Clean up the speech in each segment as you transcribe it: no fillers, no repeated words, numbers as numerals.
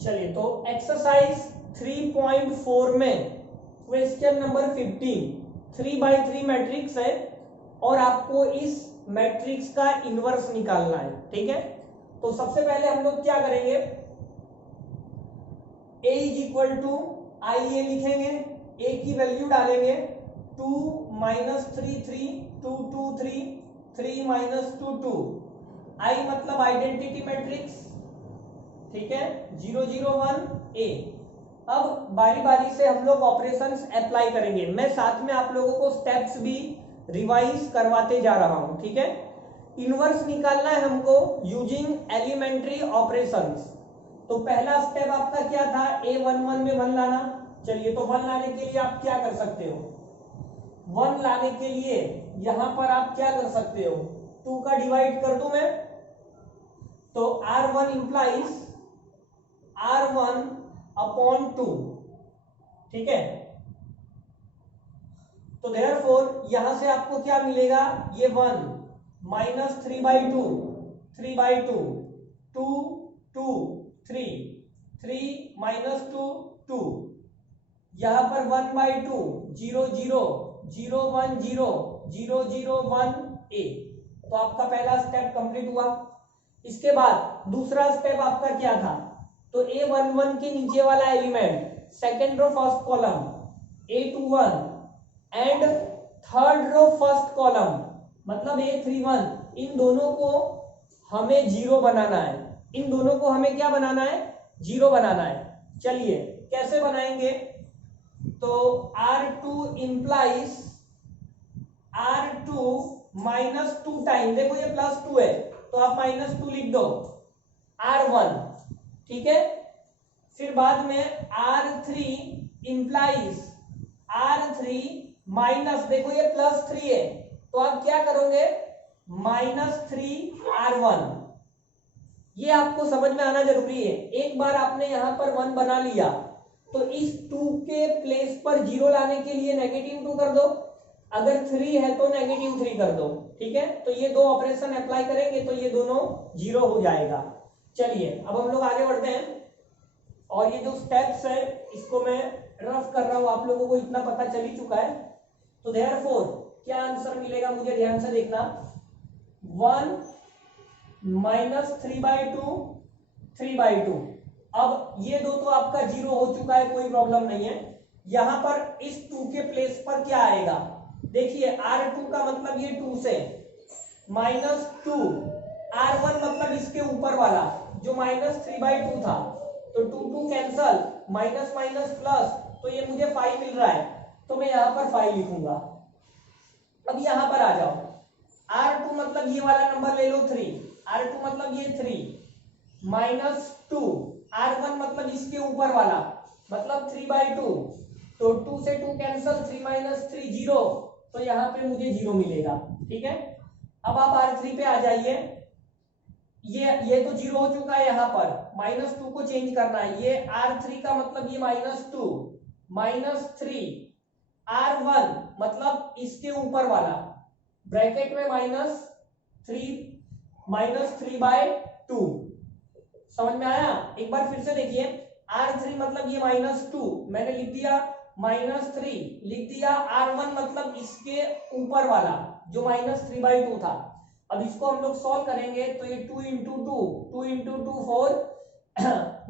चलिए तो एक्सरसाइज 3.4 में क्वेश्चन नंबर 15 3x3 मैट्रिक्स है और आपको इस मैट्रिक्स का इनवर्स निकालना है। ठीक है, तो सबसे पहले हम लोग क्या करेंगे, a इज इक्वल टू आई ए लिखेंगे, a की वैल्यू डालेंगे 2 माइनस 3 3 2 2 3 3 माइनस 2 2, आई मतलब आइडेंटिटी मैट्रिक्स। ठीक है, 0 0 1 ए। अब बारी बारी से हम लोग ऑपरेशंस अप्लाई करेंगे, मैं साथ में आप लोगों को स्टेप्स भी रिवाइज करवाते जा रहा हूं। ठीक है, इनवर्स निकालना है हमको यूजिंग एलिमेंट्री ऑपरेशंस। तो पहला स्टेप आपका क्या था, a11 में 1 लाना। चलिए तो 1 लाने के लिए आप क्या कर सकते हो, 1 लाने के लिए यहां पर आप क्या कर सकते हो, 2 का डिवाइड कर दूं मैं, तो r1 इंप्लाइज r1 अपॉन 2। ठीक है, तो देयरफॉर यहां से आपको क्या मिलेगा, ये 1 माइनस 3/2 3/2 2 2 3 3 माइनस 2 2, यहां पर 1/2 0 0 0 1 0 0 0 1 ए। तो आपका पहला स्टेप कंप्लीट हुआ। इसके बाद दूसरा स्टेप आपका क्या था, तो a11 के नीचे वाला element second row first column, a21 and third row first column मतलब a31, इन दोनों को हमें जीरो बनाना है। इन दोनों को हमें क्या बनाना है, जीरो बनाना है। चलिए कैसे बनाएंगे, तो r2 implies r2 minus 2 time, देखो ये +2 है तो आप -2 लिख दो r1। ठीक है, फिर बाद में r3 इंप्लाइज r3 माइनस, देखो ये +3 है तो आप क्या करोगे, -3r1। ये आपको समझ में आना जरूरी है। एक बार आपने यहां पर 1 बना लिया तो इस 2 के प्लेस पर 0 लाने के लिए -2 कर दो, अगर 3 है तो -3 कर दो। ठीक है, तो ये दो ऑपरेशन अप्लाई करेंगे तो ये दोनों 0 हो जाएगा। चलिए अब हम लोग आगे बढ़ते हैं, और ये जो स्टेप्स है इसको मैं रफ कर रहा हूं, आप लोगों को इतना पता चल ही चुका है। तो देयरफॉर क्या आंसर मिलेगा, मुझे ध्यान से देखना, 1 माइनस 3/2 3/2। अब ये दो तो आपका 0 हो चुका है, कोई प्रॉब्लम नहीं है। यहां पर इस 2 के प्लेस पर क्या आएगा, देखिए r2 का मतलब ये 2 से -2, r1 मतलब इसके ऊपर वाला जो -3/2 था, तो 2 2 कैंसल, माइनस माइनस प्लस, तो ये मुझे 5 मिल रहा है तो मैं यहां पर 5 लिखूंगा। अब यहां पर आ जाओ, r2 मतलब ये वाला नंबर ले लो 3, r2 मतलब ये 3 -2, r1 मतलब इसके ऊपर वाला मतलब 3/2, तो 2 से 2 कैंसल, 3 - 3 0, तो यहां पे मुझे 0 मिलेगा। ठीक है, अब आप r3 पे आ जाइए, ये तो 0 हो चुका है, यहां पर -2 को चेंज करना है, ये r3 का मतलब ये -2 -3, r1 मतलब इसके ऊपर वाला ब्रैकेट में -3/2। समझ में आया, एक बार फिर से देखिए, r3 मतलब ये -2 मैंने लिख दिया, -3 लिख दिया, r1 मतलब इसके ऊपर वाला जो -3/2 था। अब इसको हम लोग सॉल्व करेंगे तो ये 2 × 2 × 2 4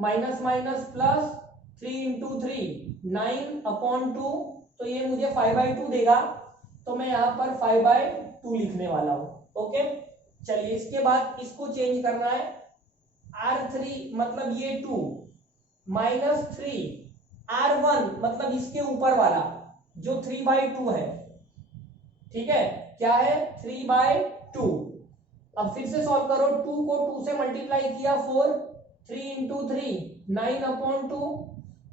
माइनस माइनस प्लस 3 × 3 9/2, तो ये मुझे 5/2 देगा, तो मैं यहां पर 5/2 लिखने वाला हूं। ओके, चलिए इसके बाद इसको चेंज करना है, r3 मतलब ये 2 -3, r1 मतलब इसके ऊपर वाला जो 3/2 है। ठीक है, क्या है, 3/2। अब फिर से सॉल्व करो, 2 को 2 से मल्टीप्लाई किया 4, 3 × 3 9/2,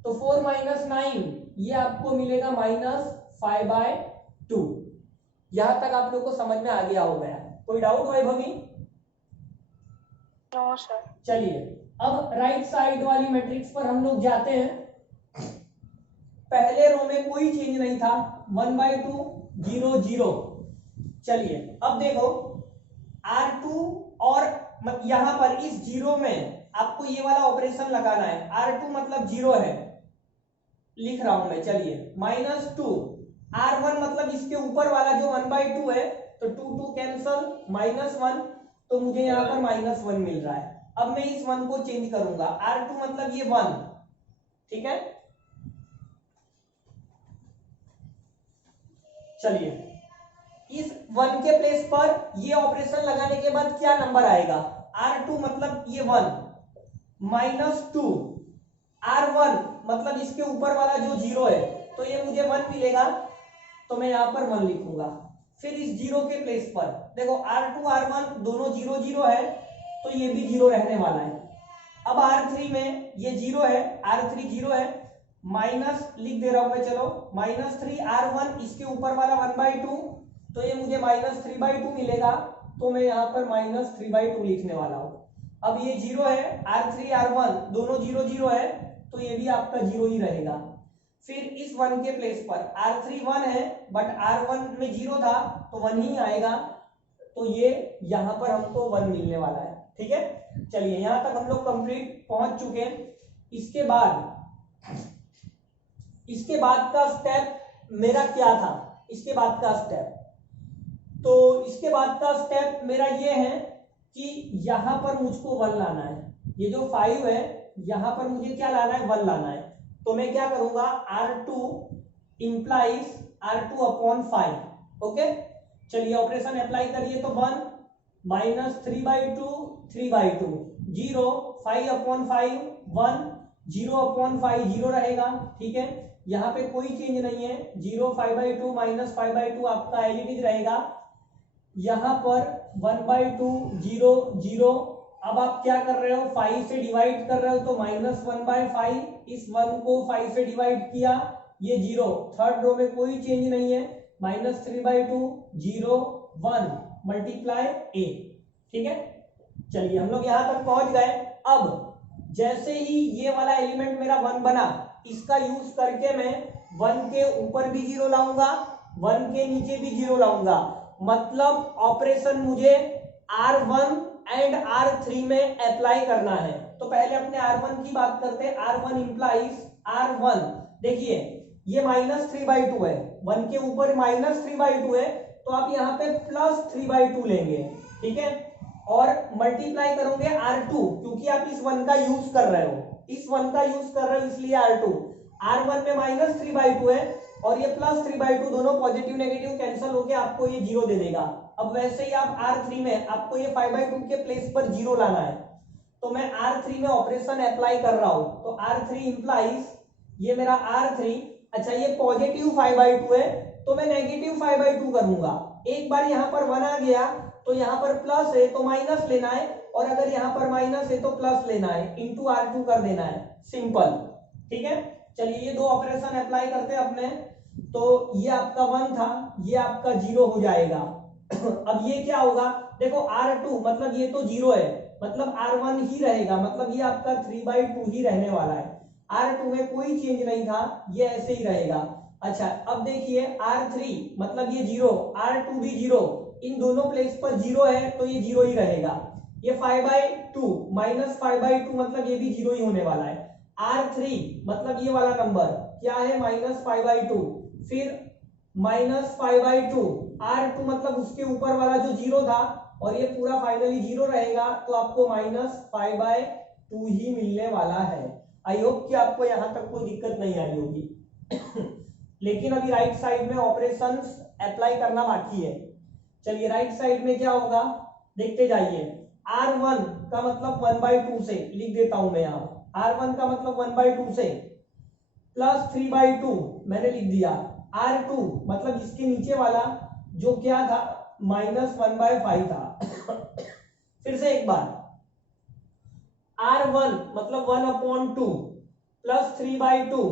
तो 4 - 9 ये आपको मिलेगा -5/2। यहां तक आप लोग को समझ में आ गया होगा, कोई डाउट वैभवी? No sir. चलिए अब राइट साइड वाली मैट्रिक्स पर हम लोग जाते हैं। पहले रो में कोई चेंज नहीं था, 1/2 0 0। चलिए अब देखो, r2 और यहां पर इस जीरो में आपको ये वाला ऑपरेशन लगाना है। R2 मतलब जीरो है, लिख रहा हूं मैं, चलिए -2। R1 मतलब इसके ऊपर वाला जो 1/2 है, तो 2 कैंसल, -1, तो मुझे यहाँ पर -1 मिल रहा है। अब मैं इस 1 को चेंज करूंगा, R2 मतलब ये 1, ठीक है। चलिए इस 1 के प्लेस पर ये ऑपरेशन लगाने के बाद क्या नंबर आएगा, R2 मतलब ये 1, -2, R1 मतलब इसके ऊपर वाला जो जीरो है, तो ये मुझे 1 मिलेगा, तो मैं यहां पर 1 लिखूंगा। फिर इस जीरो के प्लेस पर देखो R2 R1 दोनों 0 0 है, तो ये भी 0 रहने वाला है। अब R3 में ये 0 है, R3 0 है, माइनस लिख दे रहा हूं मैं, चलो -3 R1 इसके ऊपर वाला 1/2, तो ये मुझे -3/2 मिलेगा, तो मैं यहाँ पर -3/2 लिखने वाला हूं। अब ये 0 है, R3 R1 दोनों 0 0 है, तो ये भी आपका 0 ही रहेगा। फिर इस 1 के प्लेस पर R3 1 है, बट R1 में 0 था, तो 1 ही आएगा, तो ये यहां पर हमको 1 मिलने वाला है, ठीक है। चलिए यहां तक हम लोग कंप्लीट पहुंच चुके हैं। इसके बाद का स्टेप मेरा क्या था, इसके बाद का स्टेप, तो इसके बाद का स्टेप मेरा ये है कि यहां पर मुझको 1 लाना है। ये जो 5 है, यहां पर मुझे क्या लाना है, 1 लाना है। तो मैं क्या करूंगा, R2 implies R2 upon 5, okay. चलिए ऑपरेशन अप्लाई करिए, तो 1 -3/2 3/2 0, 5 अपॉन 5 1, 0 अपॉन 5 0 रहेगा, ठीक है। यहाँ पे कोई चेंज नहीं है, 0 5/2 -5/2 आपका एज इट इज रहेगा। यहाँ पर 1/2 0 0। अब आप क्या कर रहे हो, 5 से डिवाइड कर रहे हो, तो -1/5, इस 1 को 5 से डिवाइड किया, ये 0, थर्ड रो में कोई चेंज नहीं है, -3/2 0 1 मल्टीप्लाई a, ठीक है। चलिए हम लोग यहां तक पहुंच गए। अब जैसे ही ये वाला एलिमेंट मेरा 1 बना, इसका यूज करके मैं 1 के ऊपर भी 0 लाऊंगा, 1 के नीचे भी 0 लाऊंगा, मतलब ऑपरेशन मुझे R1 एंड R3 में अप्लाई करना है। तो पहले अपने R1 की बात करते हैं। R1 इंप्लाइज R1, देखिए ये -3/2 है, 1 के ऊपर -3/2 है, तो आप यहाँ पे +3/2 लेंगे, ठीक है, और मल्टीप्लाई करोगे R2, क्योंकि आप इस 1 का यूज कर रहे हो, इस 1 का यूज कर रहे हो, इसलिए R2। R1 में -3/2 है, और ये +3/2, दोनों पॉजिटिव नेगेटिव कैंसिल होके आपको ये 0 दे देगा। अब वैसे ही आप R3 में आपको ये 5/2 के प्लेस पर 0 लाना है, तो मैं R3 में ऑपरेशन अप्लाई कर रहा हूं, तो R3 इंप्लाइज ये मेरा R3, अच्छा ये पॉजिटिव 5/2 है, तो मैं नेगेटिव 5/2 करूंगा। एक बार यहां पर 1 आ गया, तो यहां पर प्लस है तो माइनस लेना है, और अगर यहां पर माइनस है तो प्लस लेना है, इंटू R2 कर देना है, सिंपल, ठीक है। चलिए ये दो ऑपरेशन अप्लाई करते हैं अपने, तो ये आपका 1 था, ये आपका 0 हो जाएगा। अब ये क्या होगा, देखो R2 मतलब ये तो 0 है, मतलब R1 ही रहेगा, मतलब ये आपका 3/2 ही रहने वाला है। R2 में कोई चेंज नहीं था, ये ऐसे ही रहेगा। अच्छा अब देखिए R3 मतलब ये 0, R2 भी 0, इन दोनों प्लेस पर 0 है, तो ये 0 ही रहेगा। ये 5/2 -5/2 मतलब ये भी 0 ही होने वाला है। R3 मतलब ये वाला नंबर क्या है, -5/2, फिर -5/2, R2 मतलब उसके ऊपर वाला जो 0 था, और ये पूरा फाइनली 0 रहेगा, तो आपको -5/2 ही मिलने वाला है। आई होप कि आपको यहां तक कोई दिक्कत नहीं आई होगी। लेकिन अभी राइट साइड में ऑपरेशंस अप्लाई करना बाकी है। चलिए राइट साइड में क्या होगा देखते जाइए। R1 का मतलब 1/2 से लिख देता हूं मैं यहां, R1 का मतलब 1/2 से +3/2 मैंने लिख दिया। R2 मतलब इसके नीचे वाला जो क्या था, -1/5 था। फिर से एक बार, R1 मतलब 1/2 +3/2,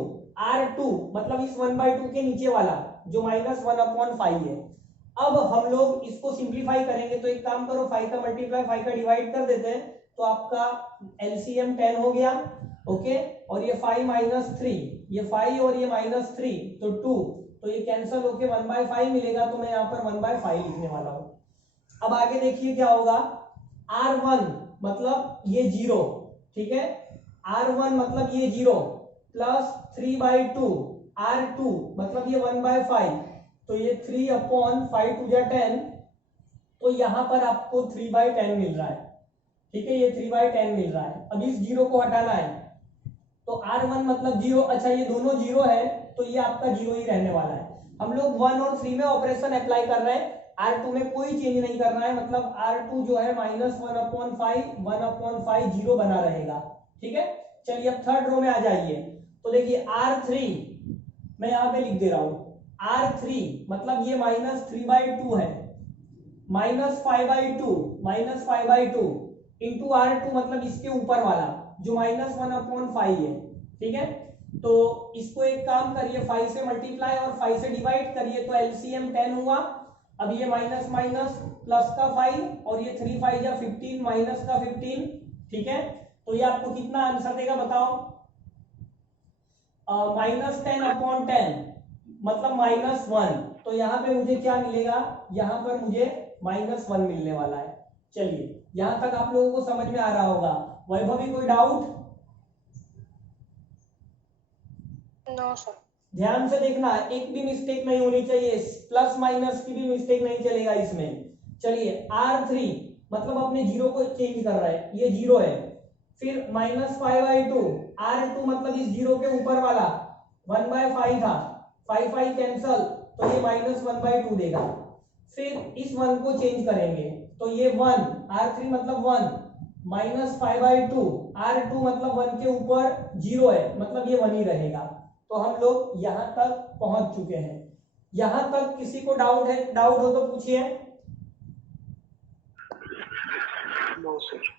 R2 मतलब इस 1/2 के नीचे वाला जो -1/5 है। अब हम लोग इसको सिंप्लीफाई करेंगे, तो एक काम करो, 5 का मल्टीप्लाई 5 का डिवाइड कर देते हैं, तो आपका एलसीएम 10 हो गया, ओके। और ये 5 - 3, ये 5 और ये -3 तो 2, तो ये कैंसिल होके 1/5 मिलेगा, तो मैं यहाँ पर 1/5 लिखने वाला हूं। अब आगे देखिए क्या होगा, R1 मतलब ये 0, ठीक है, R1 मतलब ये 0 प्लस 3/2 R2 मतलब ये 1/5, तो ये 3/5 टू जा 10, तो यहां पर आपको 3/10 मिल रहा है, ठीक है, ये 3/10 मिल रहा है। अब इस 0 को हटाना है, तो R1 मतलब 0, अच्छा ये दोनों 0 है तो ये आपका 0 ही रहने वाला है। हम लोग 1 और 3 में ऑपरेशन अप्लाई कर रहे हैं, R2 में कोई चेंज नहीं कर रहा है, मतलब R2 जो है -1/5 0 बना रहेगा, ठीक है। चलिए अब थर्ड रो में आ जाइए, तो देखिए R3 मैं यहां पे लिख दे रहा हूं, R3 मतलब ये -3/2 है, -5/2 इंटू R2 मतलब इसके ऊपर वाला जो -1/5 है, ठीक है। तो इसको एक काम करिए, 5 से मल्टीप्लाई और 5 से डिवाइड करिए, तो एलसीएम 10 हुआ। अब ये माइनस माइनस प्लस का 5 और ये 3 5 या 15 माइनस का 15, ठीक है। तो ये आपको कितना आंसर देगा बताओ, -10/10 मतलब -1, तो यहां पे मुझे क्या मिलेगा, यहां पर मुझे -1 मिलने वाला है। चलिए यहां तक आप लोगों को समझ में आ रहा होगा। वैभवी कोई डाउट? No sir. ध्यान से देखना, एक भी मिस्टेक नहीं होनी चाहिए, प्लस माइनस की भी मिस्टेक नहीं चलेगा इसमें। चलिए R3 मतलब अपने 0 को चेंज कर रहा है, ये 0 है, फिर -5/2 R2 मतलब इस 0 के ऊपर वाला 1/5 था, 5 5 कैंसल, तो ये -1/2 देगा। फिर इस 1 को चेंज करेंगे, तो ये 1 R3 मतलब 1 -5/2 R2 मतलब 1 के ऊपर 0 है, मतलब ये 1 ही रहेगा। तो हम लोग यहां तक पहुंच चुके हैं। यहां तक किसी को डाउट है? डाउट हो तो पूछिए।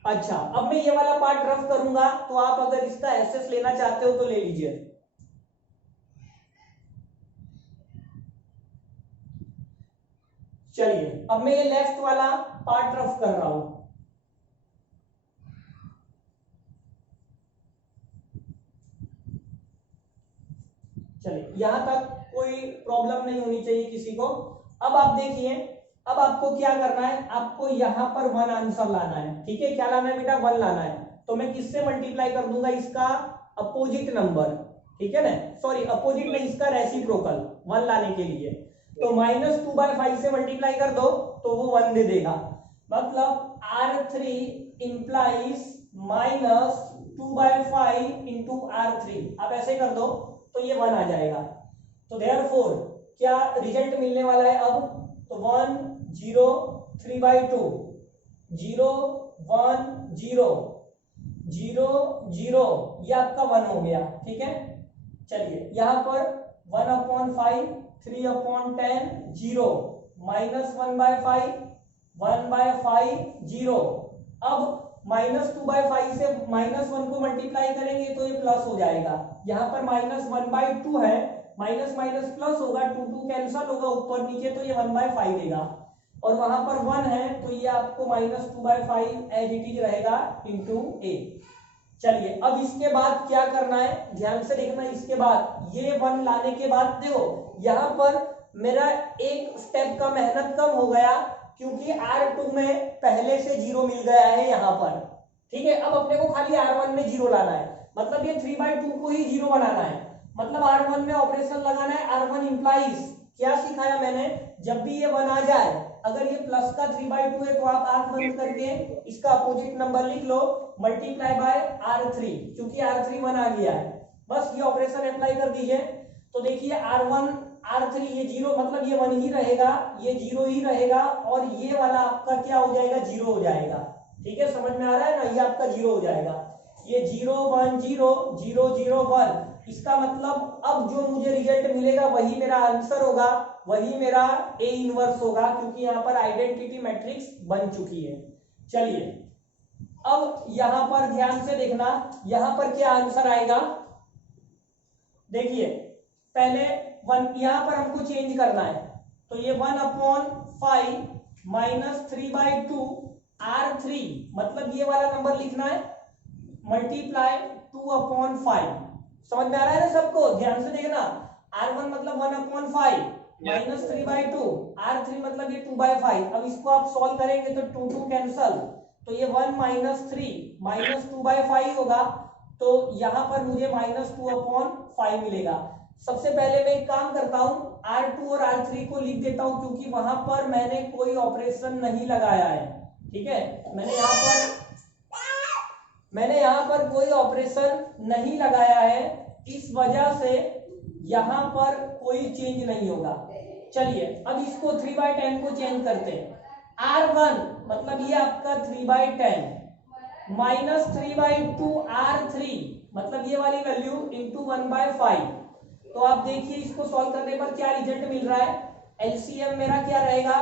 अच्छा, अब मैं ये वाला पार्ट रफ करूंगा, तो आप अगर इसका एसेस लेना चाहते हो तो ले लीजिए। चलिए अब मैं ये लेफ्ट वाला पार्ट रफ कर रहा हूं। चलिए यहां तक कोई प्रॉब्लम नहीं होनी चाहिए किसी को। अब आप देखिए, अब आपको क्या करना है, आपको यहां पर 1 आंसर लाना है, ठीक है। क्या लाना है बेटा? 1 लाना है। तो मैं किससे मल्टीप्लाई कर दूंगा? इसका अपोजिट नंबर, ठीक है ना, सॉरी अपोजिट नहीं, इसका रेसिप्रोकल 1 लाने के लिए। तो -2/5 से मल्टीप्लाई कर दो तो वो 1 दे देगा, मतलब R3 इंप्लाइज -2/5 इंटू R3, आप ऐसे कर दो तो ये 1 आ जाएगा। तो देयरफॉर क्या रिजल्ट मिलने वाला है अब? तो 1 0 3/2 0 1 0 0 0, ये आपका 1 हो गया, ठीक है। चलिए यहां पर 1/5 3/10 0 -1/5 1/5 0। अब -2/5 से -1 को मल्टीप्लाई करेंगे तो ये प्लस हो जाएगा। यहां पर -1/2 है, माइनस माइनस प्लस होगा, 2 2 कैंसल होगा ऊपर नीचे, तो ये 1/5 देगा। और वहां पर 1 है तो ये आपको -2/5 एज इट इज रहेगा इंटू ए। चलिए अब इसके बाद क्या करना है, ध्यान से देखना। इसके बाद ये 1 लाने के बाद देखो यहां पर मेरा एक स्टेप का मेहनत कम हो गया, क्योंकि R2 में पहले से 0 मिल गया है यहां पर, ठीक है। अब अपने को खाली R1 में 0 लाना है, मतलब ये 3/2 को ही 0 बनाना है, मतलब R1 में ऑपरेशन लगाना है। R1 इंप्लाइज क्या सिखाया मैंने, जब भी ये 1 आ जाए, अगर ये प्लस का 3/2 है तो आप आंख बंद करके इसका अपोजिट नंबर लिख लो, मल्टीप्लाई बाय R3, क्योंकि R3 1 आ गया है, बस ये ऑपरेशन अप्लाई कर दीजिए। तो देखिए R1 R3 ये 0 मतलब ये 1 ही रहेगा, ये 0 ही रहेगा, और ये वाला आपका क्या हो जाएगा? 0 हो जाएगा, ठीक है। समझ में आ रहा है ना, ये आपका 0 हो जाएगा। ये 0 1 0 0 0 1, इसका मतलब अब जो मुझे रिजल्ट मिलेगा वही मेरा आंसर होगा, वही मेरा ए इनवर्स होगा, क्योंकि यहां पर आइडेंटिटी मैट्रिक्स बन चुकी है। चलिए अब यहां पर ध्यान से देखना, यहां पर क्या आंसर आएगा। देखिए पहले 1 यहां पर हमको चेंज करना है, तो ये 1/5 -3/2 R3 मतलब ये वाला नंबर लिखना है, मल्टीप्लाई 2/5। समझ में आ रहा है ना सबको? ध्यान से देखना, R1 मतलब 1/5 -3/2 R3 मतलब ये 2/5। अब इसको आप सॉल्व करेंगे तो 2 2 कैंसल, तो ये 1 माइनस 3 माइनस 2/5 होगा, तो यहां पर मुझे -2/5 मिलेगा। सबसे पहले मैं एक काम करता हूं, R2 और R3 को लिख देता हूं, क्योंकि वहां पर मैंने कोई ऑपरेशन नहीं लगाया है। ठीक है, मैंने यहां पर कोई ऑपरेशन नहीं लगाया है, इस वजह से यहां पर कोई चेंज नहीं होगा। चलिए अब इसको 3/10 को चेंज करते हैं। R1 मतलब ये आपका 3/10 माइनस 3/2 R3 मतलब ये वाली वैल्यू इंटू 1/5। तो आप देखिए इसको सॉल्व करने पर क्या रिजल्ट मिल रहा है। एलसीएम मेरा क्या रहेगा,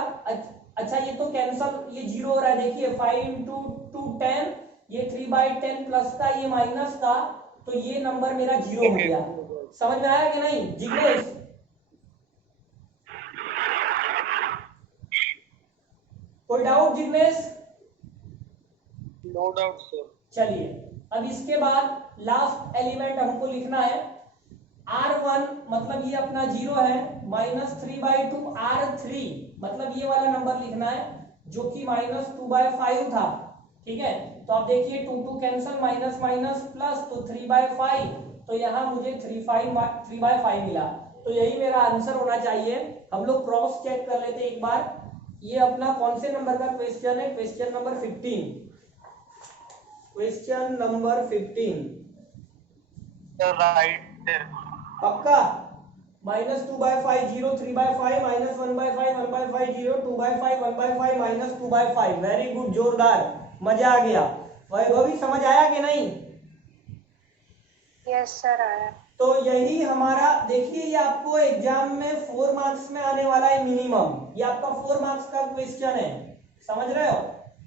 अच्छा ये तो कैंसल, ये जीरो हो रहा है। देखिए 5 इंटू 2 10, ये 3/10 प्लस का, ये माइनस का, तो ये नंबर मेरा जीरो हो गया। समझ में आया कि नहीं जिग्नेश? कोई doubt Jignesh? No doubt sir. चलिए अब इसके बाद लास्ट एलिमेंट हमको लिखना है। R1 मतलब ये अपना जीरो है, माइनस 3/2 R3 मतलब ये वाला नंबर लिखना है जो कि -2/5 था। ठीक है, तो आप देखिए 2 कैंसल, माइनस माइनस प्लस, तो 3/5, तो यहाँ मुझे 3/5 मिला। तो यही मेरा आंसर होना चाहिए। हम लोग क्रॉस चेक कर लेते एक बार। ये अपना कौन से नंबर का क्वेश्चन है? Question number 15। Question number 15 right. पक्का? -2/5 0, 3/5 -1/5 1/5 0, 2/5 1/5 -2/5। वेरी गुड, जोरदार, मजा आ गया। वैभवी समझ आया कि नहीं? यस सर आया। तो यही हमारा, देखिए ये आपको एग्जाम में 4 मार्क्स में आने वाला है मिनिमम। ये आपका 4 मार्क्स का क्वेश्चन है, समझ रहे हो?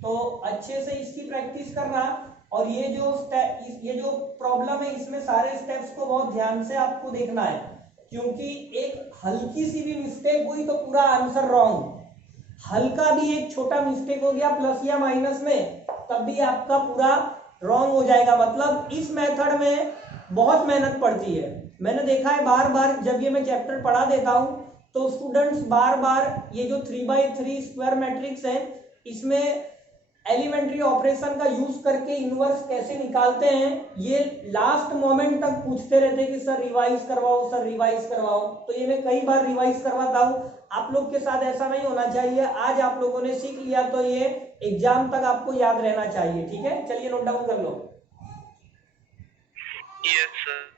तो अच्छे से इसकी प्रैक्टिस करना। और ये जो प्रॉब्लम है इसमें सारे स्टेप्स को बहुत ध्यान से आपको देखना है, क्योंकि एक हल्की सी भी मिस्टेक हुई तो पूरा आंसर रॉन्ग। हल्का भी एक छोटा मिस्टेक हो गया प्लस या माइनस में, तब भी आपका पूरा रॉन्ग हो जाएगा। मतलब इस मेथड में बहुत मेहनत पड़ती है। मैंने देखा है बार बार जब ये मैं चैप्टर पढ़ा देता हूं तो स्टूडेंट्स बार बार ये जो 3/3 स्क्वायर मैट्रिक्स है इसमें एलिमेंट्री ऑपरेशन का यूज करके इनवर्स कैसे निकालते हैं, ये लास्ट मोमेंट तक पूछते रहते हैं कि सर रिवाइज करवाओ, सर रिवाइज करवाओ। तो ये मैं कई बार रिवाइज करवाता हूं। आप लोग के साथ ऐसा नहीं होना चाहिए। आज आप लोगों ने सीख लिया तो ये एग्जाम तक आपको याद रहना चाहिए। ठीक है, चलिए नोट डाउन कर लो। Yes sir.